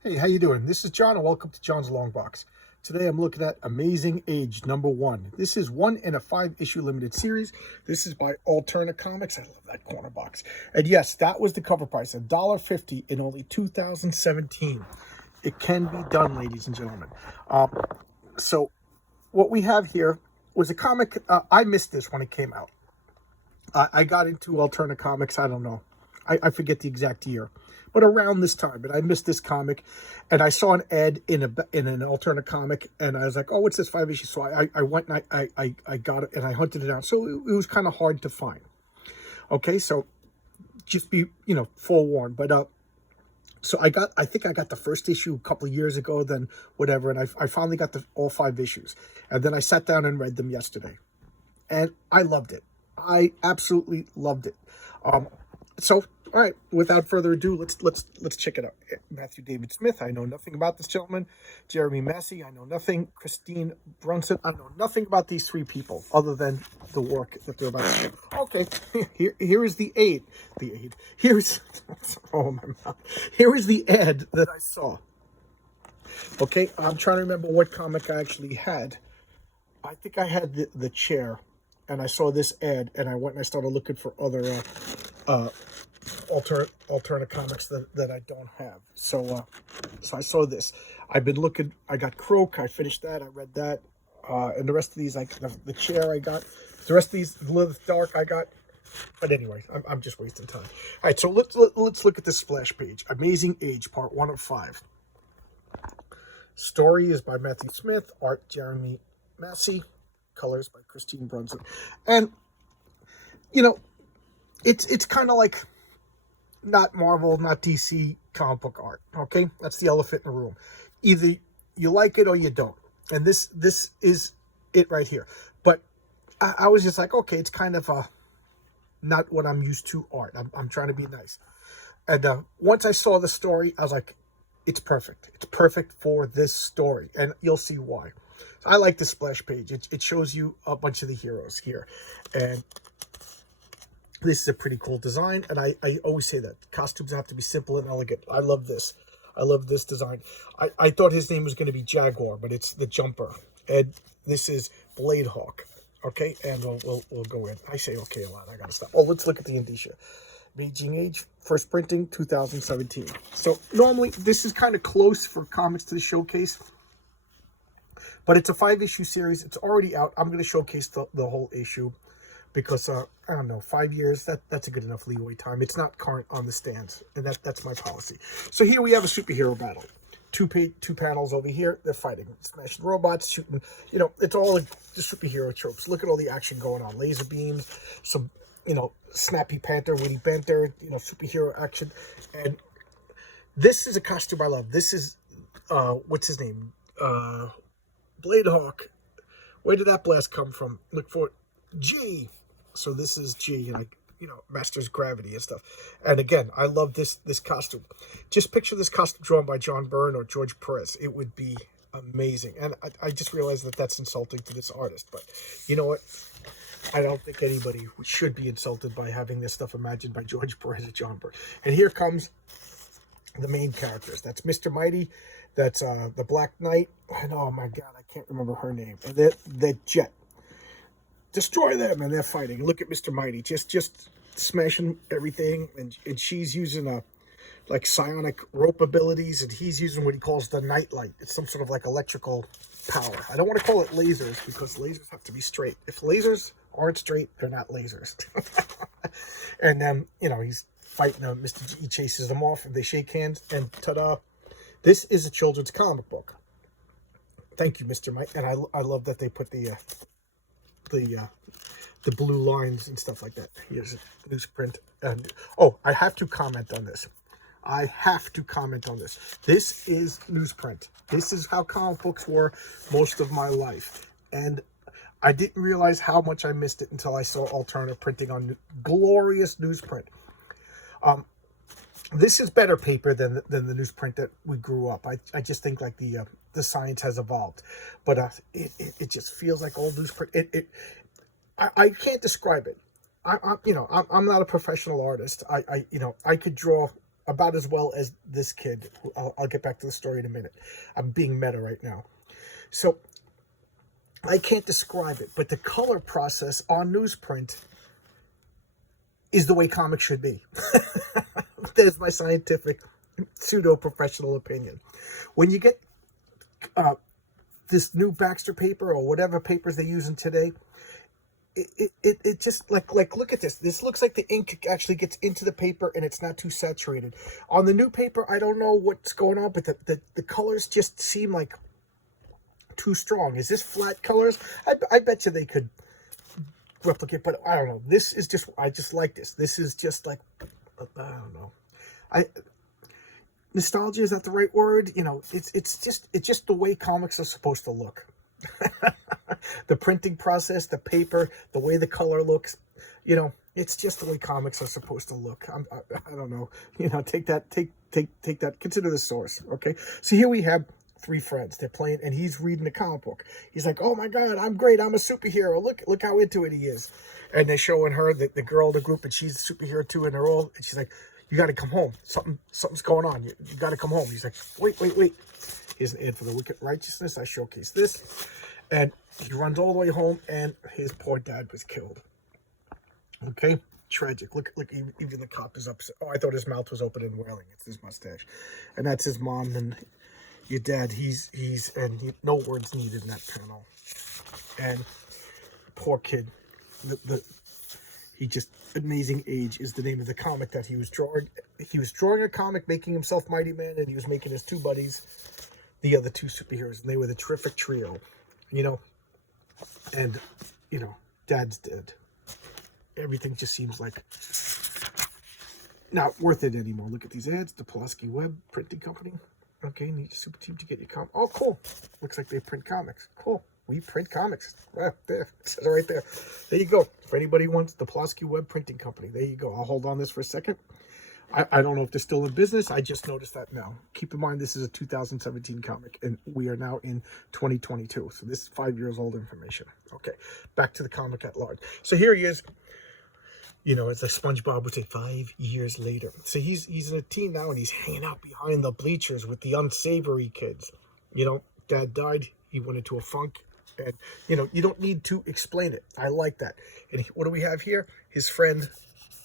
Hey, how you doing? This is John, and welcome to John's Long Box. Today I'm looking at Amazing Age #1. This is one in a 5-issue limited series. This is by Alterna Comics. I love that corner box. And yes, that was the cover price, $1.50 in only 2017. It can be done, ladies and gentlemen. So what we have here was a comic. I missed this when it came out. I got into Alterna Comics, I don't know. I forget the exact year, but around this time. But I missed this comic, and I saw an ad in an Alterna comic, and I was like, "Oh, what's this 5 issue?" So I went and I got it, and I hunted it down. So it was kind of hard to find. Okay, so just be forewarned. But so I think I got the first issue a couple of years ago, then whatever, and I finally got all 5 issues, and then I sat down and read them yesterday, and I loved it. I absolutely loved it. So, all right, without further ado, let's check it out. Matthew David Smith, I know nothing about this gentleman. Jeremy Massey, I know nothing. Christine Brunson, I know nothing about these three people other than the work that they're about to do. Okay, here is the aid. Here's oh my mouth. Here is the ad that I saw. Okay, I'm trying to remember what comic I actually had. I think I had the chair, and I saw this ad, and I went and I started looking for other alternate comics that I don't have. So I saw this. I've been looking. I got Croak. I finished that. I read that. And the rest of these, like the chair, I got. The rest of these, Lilith Dark, I got. But anyway, I'm just wasting time. All right, so let's look at this splash page. Amazing Age, Part 1 of 5. Story is by Matthew Smith. Art Jeremy Massey. Colors by Christine Brunson. And it's kind of like not Marvel, not DC comic book art. Okay, that's the elephant in the room. Either you like it or you don't. And this is it right here. But I was just like, okay, it's kind of not what I'm used to art. I'm trying to be nice. And once I saw the story, I was like, it's perfect. It's perfect for this story, and you'll see why. I like the splash page. It shows you a bunch of the heroes here, and this is a pretty cool design, and I always say that. Costumes have to be simple and elegant. I love this. I love this design. I thought his name was going to be Jaguar, but it's the Jumper. And this is Bladehawk. Okay, and we'll go in. I say okay a lot. I got to stop. Oh, let's look at the indicia. Amazing Age, first printing, 2017. So normally, this is kind of close for comics to the showcase. But it's a 5-issue series. It's already out. I'm going to showcase the whole issue. Because I don't know, 5 years, that's a good enough leeway time. It's not current on the stands, and that's my policy. So here we have a superhero battle. Two panels over here, they're fighting, smashing robots, shooting. It's all like the superhero tropes. Look at all the action going on, laser beams, some snappy Panther, Woody Banter, superhero action. And this is a costume I love. This is what's his name, Bladehawk. Where did that blast come from? Look for it. G. So this is G, like masters gravity and stuff. And again, I love this costume. Just picture this costume drawn by John Byrne or George Perez. It would be amazing. And I just realized that that's insulting to this artist. But you know what? I don't think anybody should be insulted by having this stuff imagined by George Perez or John Byrne. And here comes the main characters. That's Mr. Mighty. That's the Black Knight. And oh my God, I can't remember her name. And the Jet. Destroy them, and they're fighting. Look at Mr. Mighty, just smashing everything, and she's using like psionic rope abilities, and he's using what he calls the Nightlight. It's some sort of like electrical power. I don't want to call it lasers because lasers have to be straight. If lasers aren't straight, they're not lasers. And then he's fighting Mr. G. He chases them off, and they shake hands, and ta-da! This is a children's comic book. Thank you, Mr. Mike, and I love that they put the blue lines and stuff like that. Here's a newsprint. And I have to comment on this. This is newsprint. This is how comic books were most of my life. And I didn't realize how much I missed it until I saw alternative printing on glorious newsprint. This is better paper than the newsprint that we grew up. I just think like the science has evolved, but it just feels like old newsprint. I can't describe it. I'm not a professional artist. I could draw about as well as this kid. I'll get back to the story in a minute. I'm being meta right now. So I can't describe it, but the color process on newsprint is the way comics should be. There's my scientific, pseudo-professional opinion. When you get this new Baxter paper or whatever papers they're using today, it just like look at this. This looks like the ink actually gets into the paper and it's not too saturated. On the new paper, I don't know what's going on, but the colors just seem like too strong. Is this flat colors? I bet you they could replicate, but I don't know. This is just, I just like this. This is just like, I don't know. Nostalgia, is that the right word? You know, it's just the way comics are supposed to look. The printing process, the paper, the way the color looks, you know, it's just the way comics are supposed to look. I don't know. You know, take that, consider the source, okay? So here we have three friends. They're playing, and he's reading the comic book. He's like, "Oh my God, I'm great. I'm a superhero. Look how into it he is." And they're showing her the girl of the group, and she's a superhero too, and they're all, and she's like, "You got to come home. Something's going on. You got to come home." He's like, "Wait. Here's an ad for the Wicked Righteousness. I showcase this." And he runs all the way home, and his poor dad was killed. Okay? Tragic. Look, even the cop is upset. Oh, I thought his mouth was open and wailing. It's his mustache. And that's his mom, and your dad, no words needed in that panel. And poor kid, he just, Amazing Age is the name of the comic that he was drawing. He was drawing a comic, making himself Mighty Man, and he was making his two buddies the other two superheroes, and they were the Terrific Trio, you know. And, you know, Dad's dead. Everything just seems like not worth it anymore. Look at these ads. The Pulaski Web Printing Company. Okay, need a super team to get your comic. Oh, cool. Looks like they print comics. Cool. We print comics. Wow, there. It says it right there. There you go. If anybody wants the Pulaski Web Printing Company, there you go. I'll hold on this for a second. I don't know if they're still in business. I just noticed that now. Keep in mind, this is a 2017 comic, and we are now in 2022. So this is 5 years old information. Okay, back to the comic at large. So here he is. You know, it's like SpongeBob would say 5 years later. So he's in a teen now, and he's hanging out behind the bleachers with the unsavory kids. You know, Dad died. He went into a funk. And, you know, you don't need to explain it. I like that. And what do we have here? His friend,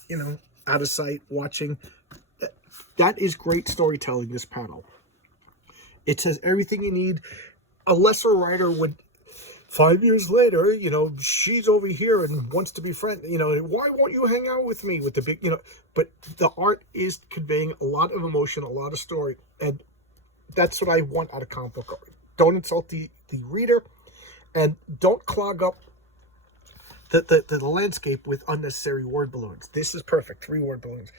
you know, out of sight, watching. That is great storytelling, this panel. It says everything you need. A lesser writer would, 5 years later, you know, she's over here and wants to be friends. You know, why won't you hang out with me? With the big, you know, but the art is conveying a lot of emotion, a lot of story. And that's what I want out of comic book art. Don't insult the reader, and don't clog up the landscape with unnecessary word balloons. This is perfect. 3 word balloons.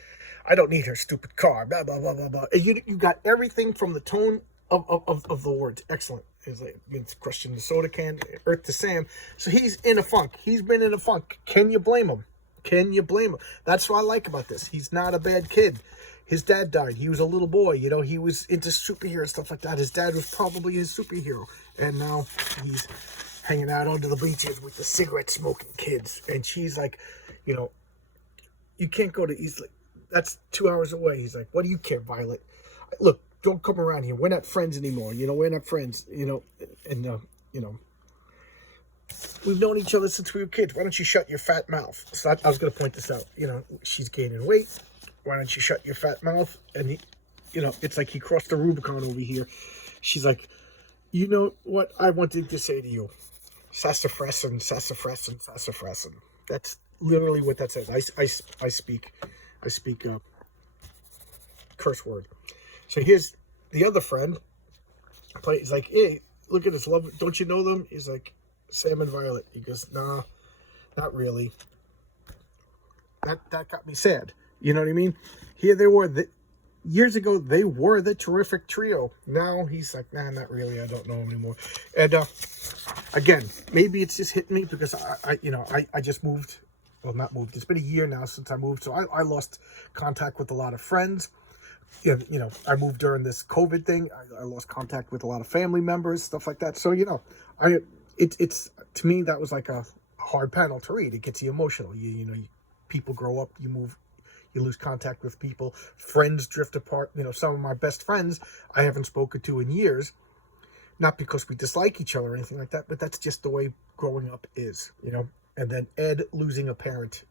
I don't need her stupid car. Blah, blah, blah, blah, blah. And you got everything from the tone of the words. Excellent. It's like it's crushing the soda can, Earth to Sam. So he's in a funk. He's been in a funk. Can you blame him? Can you blame him? That's what I like about this. He's not a bad kid. His dad died. He was a little boy. You know, he was into superhero and stuff like that. His dad was probably his superhero. And now he's hanging out under the bleachers with the cigarette smoking kids. And she's like, you know, you can't go to, he's like, that's 2 hours away. He's like, what do you care, Violet? Look, don't come around here. We're not friends anymore. You know, we're not friends, you know, and, you know, we've known each other since we were kids. Why don't you shut your fat mouth? So I was going to point this out. You know, she's gaining weight. Why don't you shut your fat mouth? And, he, you know, it's like he crossed the Rubicon over here. She's like, you know what I wanted to say to you? Sassafrassin, sassafrassin, sassafrassin. That's literally what that says. I speak curse word. So here's the other friend. He's like, hey, look at this. Love. Don't you know them? He's like, Sam and Violet. He goes, nah, not really. That got me sad. You know what I mean? Here they were. Years ago, they were the Terrific Trio. Now he's like, nah, not really. I don't know him anymore. And again, maybe it's just hitting me because I just moved. Well, not moved. It's been a year now since I moved, so I lost contact with a lot of friends. You know, I moved during this COVID thing. I lost contact with a lot of family members, stuff like that. So, you know, it's to me, that was like a hard panel to read. It gets you emotional. You know, people grow up, you You lose contact with people. Friends drift apart. You know, some of my best friends I haven't spoken to in years. Not because we dislike each other or anything like that, but that's just the way growing up is, you know. And then Ed losing a parent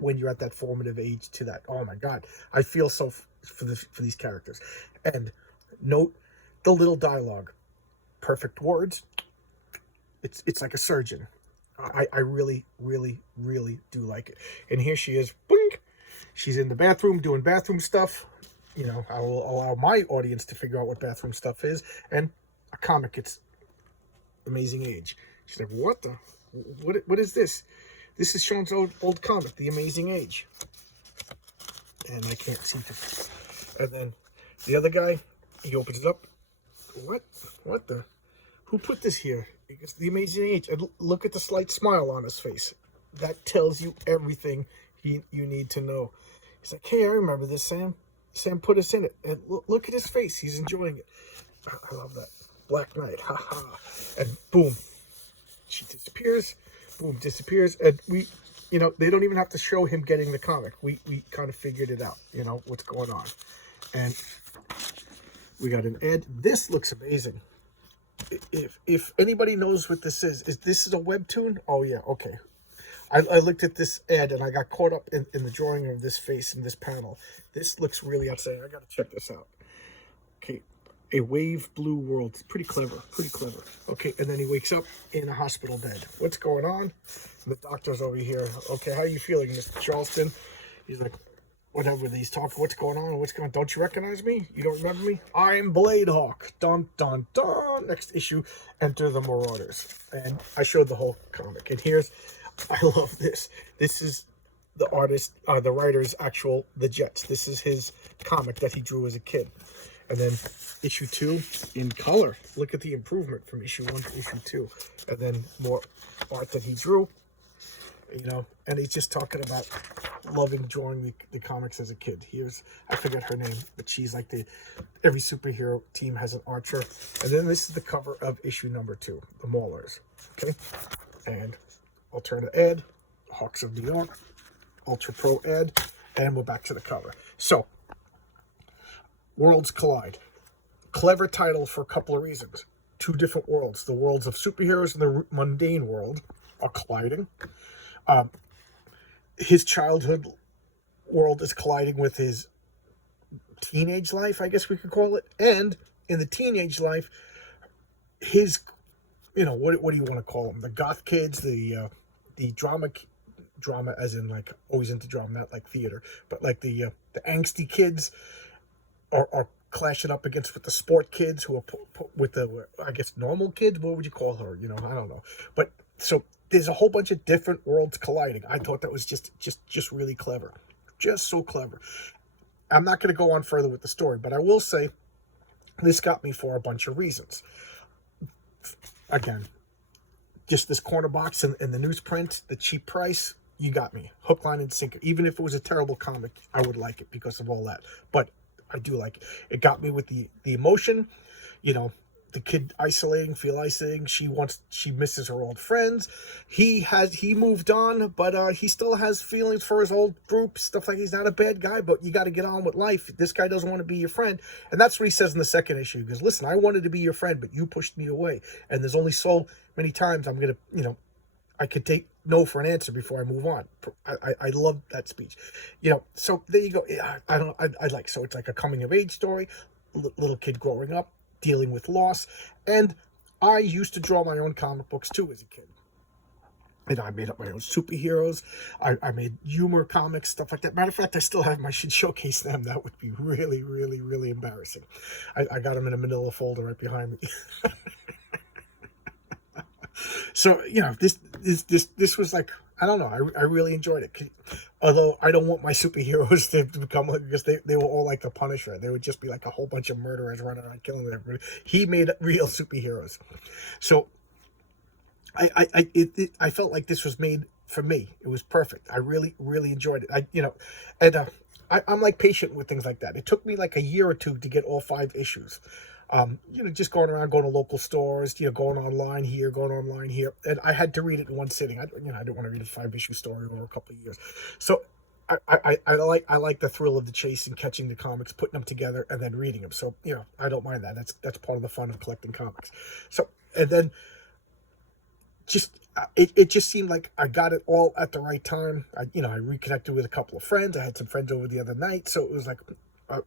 when you're at that formative age to that. Oh my God, I feel so for these characters. And note the little dialogue, perfect words. It's like a surgeon. I really, really, really do like it. And here she is, boink. She's in the bathroom doing bathroom stuff. You know, I will allow my audience to figure out what bathroom stuff is. And a comic, it's Amazing Age. She's like, what is this? This is Sean's old comic, The Amazing Age. And I can't seem to. And then the other guy, he opens it up. What the? Who put this here? It's The Amazing Age. And look at the slight smile on his face. That tells you everything you need to know. He's like, hey, I remember this, Sam. Sam put us in it. And look at his face. He's enjoying it. I love that. Black Knight. Ha ha. And boom. She disappears. Boom, disappears. And we, you know, they don't even have to show him getting the comic. We kind of figured it out, you know, what's going on. And we got an Ed. This looks amazing. If anybody knows what this is this a webtoon? Oh yeah, okay. I looked at this ad and I got caught up in the drawing of this face in this panel. This looks really outstanding. I gotta check this out. Okay, a wave blue world. It's pretty clever, pretty clever. Okay, and then he wakes up in a hospital bed. What's going on? The doctor's over here. Okay, how are you feeling, Mr. Charleston? He's like, whatever, he's talking, what's going on? What's going on? Don't you recognize me? You don't remember me? I'm Bladehawk. Dun, dun, dun. Next issue, Enter the Marauders. And I showed the whole comic. And here's, I love this. This is the artist, the writer's actual, The Jets. This is his comic that he drew as a kid. And then issue 2 in color. Look at the improvement from issue 1 to issue 2. And then more art that he drew. You know, and he's just talking about loving drawing the comics as a kid. Here's, I forget her name, but she's like every superhero team has an archer. And then this is the cover of issue number 2, The Maulers. Okay, and Alternate Ed, Hawks of New York, Ultra Pro Ed, and we're back to the cover. So, Worlds Collide. Clever title for a couple of reasons. 2 different worlds. The worlds of superheroes and the mundane world are colliding. His childhood world is colliding with his teenage life, I guess we could call it. And in the teenage life, his, you know, what do you want to call them? The goth kids, the drama as in like always into drama, not like theater, but like the angsty kids are clashing up against with the sport kids who are with the, I guess, normal kids. What would you call her? You know, I don't know. But so there's a whole bunch of different worlds colliding. I thought that was just really clever. Just so clever. I'm not going to go on further with the story, but I will say this got me for a bunch of reasons. Again, just this corner box and the newsprint, the cheap price, you got me. Hook, line, and sinker. Even if it was a terrible comic, I would like it because of all that. But I do like it. It got me with the emotion, you know, the kid feel isolating. She misses her old friends. He moved on, but he still has feelings for his old group, stuff like he's not a bad guy, but you got to get on with life. This guy doesn't want to be your friend. And that's what he says in the second issue. He goes, listen, I wanted to be your friend, but you pushed me away. And there's only so many times I'm going to, you know, I could take no for an answer before I move on. I love that speech. You know, so there you go. I like, so it's like a coming of age story, little kid growing up, dealing with loss. And I used to draw my own comic books too as a kid. And I made up my own superheroes. I made humor comics, stuff like that. Matter of fact, I still have them. I should showcase them. That would be really, really, really embarrassing. I got them in a manila folder right behind me. So, you know, this was like, I don't know, I really enjoyed it. Although I don't want my superheroes to become, because they were all like the Punisher. They would just be like a whole bunch of murderers running around killing everybody. He made real superheroes. So I felt like this was made for me. It was perfect. I really, really enjoyed it. I'm like patient with things like that. It took me like a year or 2 to get all 5 issues. You know, just going around, going to local stores, you know, going online here, and I had to read it in one sitting. I didn't want to read a 5-issue story over a couple of years. So I like the thrill of the chase and catching the comics, putting them together, and then reading them. So I don't mind that. That's part of the fun of collecting comics. So and then just it just seemed like I got it all at the right time. I reconnected with a couple of friends. I had some friends over the other night, so it was like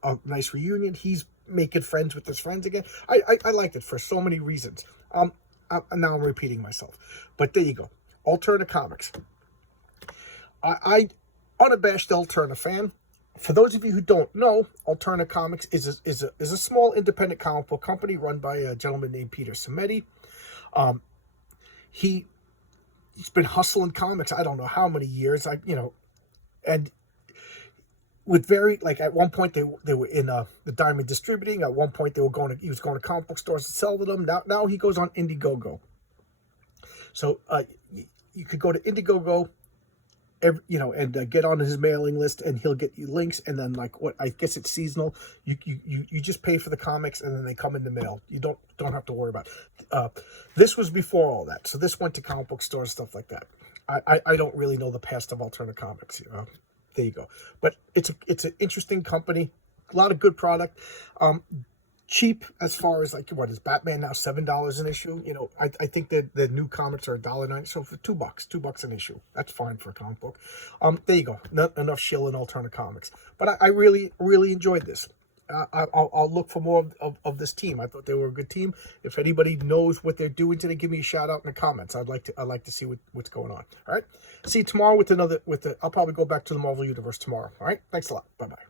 a nice reunion. He's making friends with his friends again. I liked it for so many reasons. Now I'm repeating myself, but there you go. Alterna Comics. I unabashed Alterna fan. For those of you who don't know, Alterna Comics is a small independent comic book company run by a gentleman named Peter Simeti. He's been hustling comics, I don't know how many years. And with at one point they were in the Diamond Distributing. At one point he was going to comic book stores to sell to them. Now he goes on Indiegogo. So you could go to Indiegogo, and get on his mailing list, and he'll get you links. And then I guess it's seasonal. You just pay for the comics, and then they come in the mail. You don't have to worry about it. This was before all that, so this went to comic book stores, stuff like that. I don't really know the past of Alterna Comics. There you go. But it's an interesting company, a lot of good product. Cheap as far as what is Batman now $7 an issue? I think that the new comics are $1.90, so for $2 an issue, that's fine for a comic book. There you go. Not enough shilling Alterna Comics, but I really enjoyed this. I'll look for more of this team. I thought they were a good team. If anybody knows what they're doing today, give me a shout out in the comments. I'd like to see what's going on. All right. See you tomorrow I'll probably go back to the Marvel Universe tomorrow. All right. Thanks a lot. Bye bye.